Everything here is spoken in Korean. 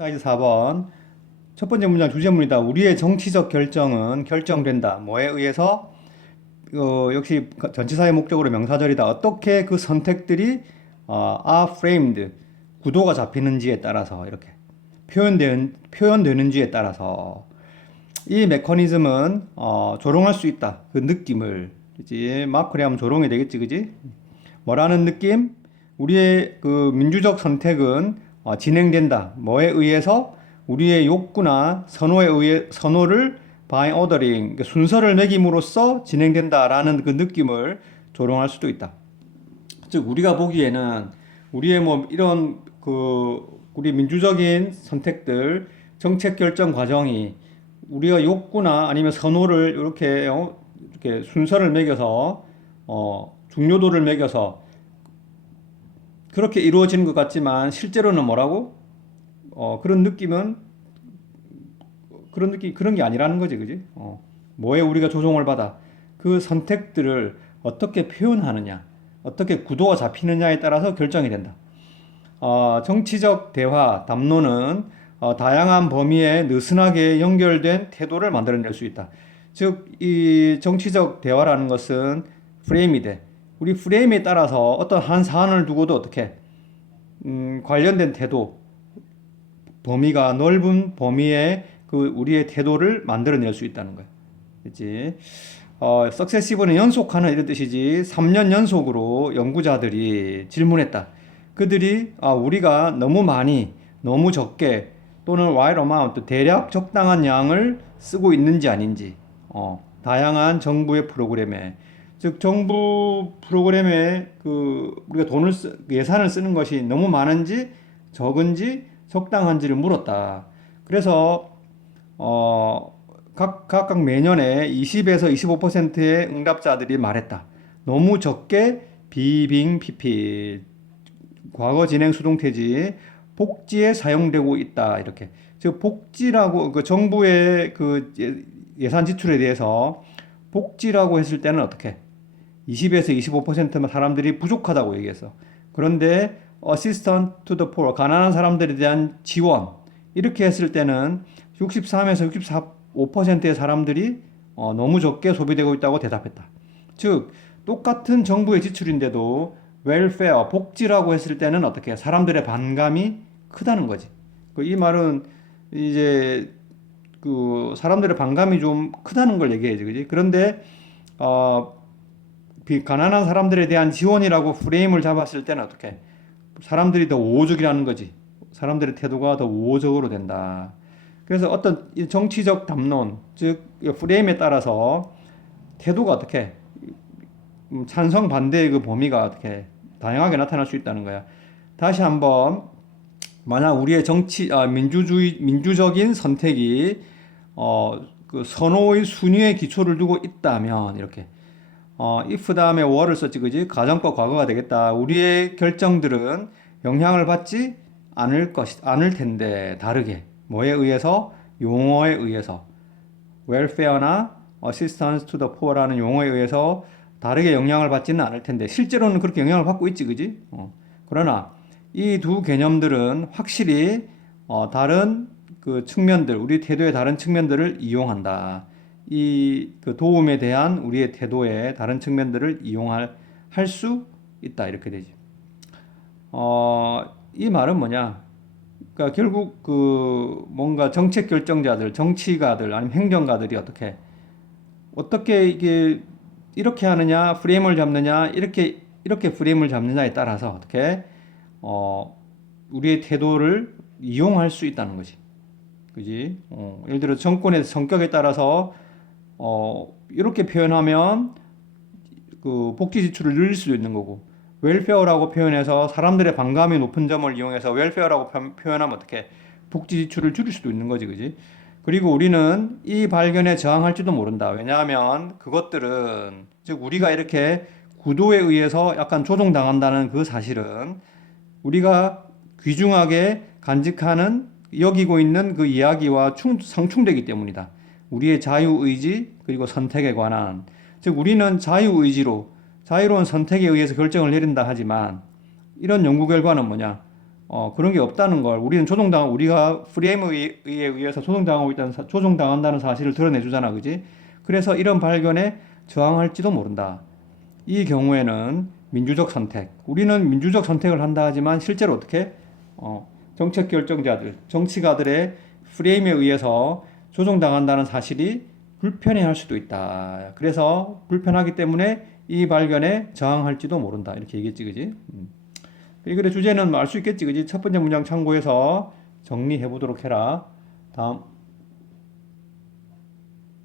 자, 이제 4번. 첫 번째 문장 주제문이다. 우리의 정치적 결정은 결정된다. 뭐에 의해서? 역시 전치사의 목적으로 명사절이다. 어떻게 그 선택들이 are framed, 구도가 잡히는지에 따라서 이렇게 표현되는지에 따라서 이 메커니즘은 조롱할 수 있다. 그 느낌을 그지? 마크리 하면 조롱이 되겠지, 그지? 뭐라는 느낌? 우리의 그 민주적 선택은 진행된다. 뭐에 의해서? 우리의 욕구나 선호를 by ordering, 그러니까 순서를 매김으로써 진행된다라는 그 느낌을 조롱할 수도 있다. 즉 우리가 보기에는 우리의 뭐 이런 우리 민주적인 선택들, 정책 결정 과정이 우리가 욕구나 아니면 선호를 이렇게 순서를 매겨서 중요도를 매겨서 그렇게 이루어지는 것 같지만 실제로는 뭐라고? 그런 느낌은 그런 게 아니라는 거지, 그지? 뭐에 우리가 조종을 받아 그 선택들을 어떻게 표현하느냐, 어떻게 구도가 잡히느냐에 따라서 결정이 된다. 정치적 대화, 담론은 다양한 범위에 느슨하게 연결된 태도를 만들어낼 수 있다. 즉, 이 정치적 대화라는 것은 프레임이 돼. 우리 프레임에 따라서 어떤 한 사안을 두고도 어떻게 관련된 태도, 범위가 넓은 범위에 그 우리의 태도를 만들어낼 수 있다는 거야. 그렇지? 석세시브는 연속하는 이런 뜻이지. 3년 연속으로 연구자들이 질문했다. 그들이 우리가 너무 많이, 너무 적게 또는 right amount, 대략 적당한 양을 쓰고 있는지 아닌지, 다양한 정부의 프로그램에, 즉 정부 프로그램에 우리가 예산을 쓰는 것이 너무 많은지 적은지 적당한지를 물었다. 그래서 각각 매년에 20에서 25%의 응답자들이 말했다. 너무 적게 비빙 피피 과거 진행 수동태지 복지에 사용되고 있다. 이렇게 즉 복지라고 그 정부의 그 예산 지출에 대해서 복지라고 했을 때는 어떻게 20에서 25%만 사람들이 부족하다고 얘기했어. 그런데 assistance to the poor, 가난한 사람들에 대한 지원 이렇게 했을 때는 63에서 64%의 사람들이 너무 적게 소비되고 있다고 대답했다. 즉 똑같은 정부의 지출인데도 웰페어, 복지라고 했을 때는 어떻게 사람들의 반감이 크다는 거지. 이 말은 이제 사람들의 반감이 좀 크다는 걸 얘기해야지, 그지? 그런데 어, 가난한 사람들에 대한 지원이라고 프레임을 잡았을 때는 어떻게? 사람들이 더 우호적이라는 거지. 사람들의 태도가 더 우호적으로 된다. 그래서 어떤 정치적 담론, 즉 프레임에 따라서 태도가 어떻게 찬성 반대의 그 범위가 어떻게 다양하게 나타날 수 있다는 거야. 다시 한번 만약 우리의 민주적인 선택이 그 선호의 순위에 기초를 두고 있다면 이렇게 if 다음에 were를 썼지, 그지? 가정법 과거가 되겠다. 우리의 결정들은 영향을 받지 않을 텐데, 다르게. 뭐에 의해서? 용어에 의해서. welfare나 assistance to the poor라는 용어에 의해서 다르게 영향을 받지는 않을 텐데, 실제로는 그렇게 영향을 받고 있지, 그지? 그러나 이 두 개념들은 확실히 다른 그 측면들, 우리 태도의 다른 측면들을 이용한다. 그 도움에 대한 우리의 태도의 다른 측면들을 할 수 있다. 이렇게 되지. 이 말은 뭐냐? 그러니까 결국 뭔가 정책 결정자들, 정치가들 아니면 행정가들이 어떻게 이게 이렇게 하느냐, 프레임을 잡느냐, 이렇게 프레임을 잡느냐에 따라서 우리의 태도를 이용할 수 있다는 거지. 그지? 예를 들어 정권의 성격에 따라서 이렇게 표현하면 그 복지 지출을 늘릴 수도 있는 거고, 웰페어라고 표현해서 사람들의 반감이 높은 점을 이용해서 웰페어라고 표현하면 복지 지출을 줄일 수도 있는 거지, 그지? 그리고 우리는 이 발견에 저항할지도 모른다. 왜냐하면 그것들은, 즉 우리가 이렇게 구도에 의해서 약간 조종당한다는 그 사실은 우리가 귀중하게 여기고 있는 그 이야기와 상충되기 때문이다. 우리의 자유의지 그리고 선택에 관한, 즉 우리는 자유의지로 자유로운 선택에 의해서 결정을 내린다 하지만 이런 연구 결과는 뭐냐? 그런 게 없다는 걸 우리는 우리가 프레임에 의해서 조종당한다는 사실을 드러내주잖아, 그지? 그래서 이런 발견에 저항할지도 모른다. 이 경우에는 민주적 선택. 우리는 민주적 선택을 한다 하지만 실제로 어떻게? 정책 결정자들, 정치가들의 프레임에 의해서 조종당한다는 사실이 불편해할 수도 있다. 그래서 불편하기 때문에 이 발견에 저항할지도 모른다. 이렇게 얘기했지, 그지? 이 글의 주제는 알 수 있겠지, 그지? 첫 번째 문장 참고해서 정리해 보도록 해라. 다음.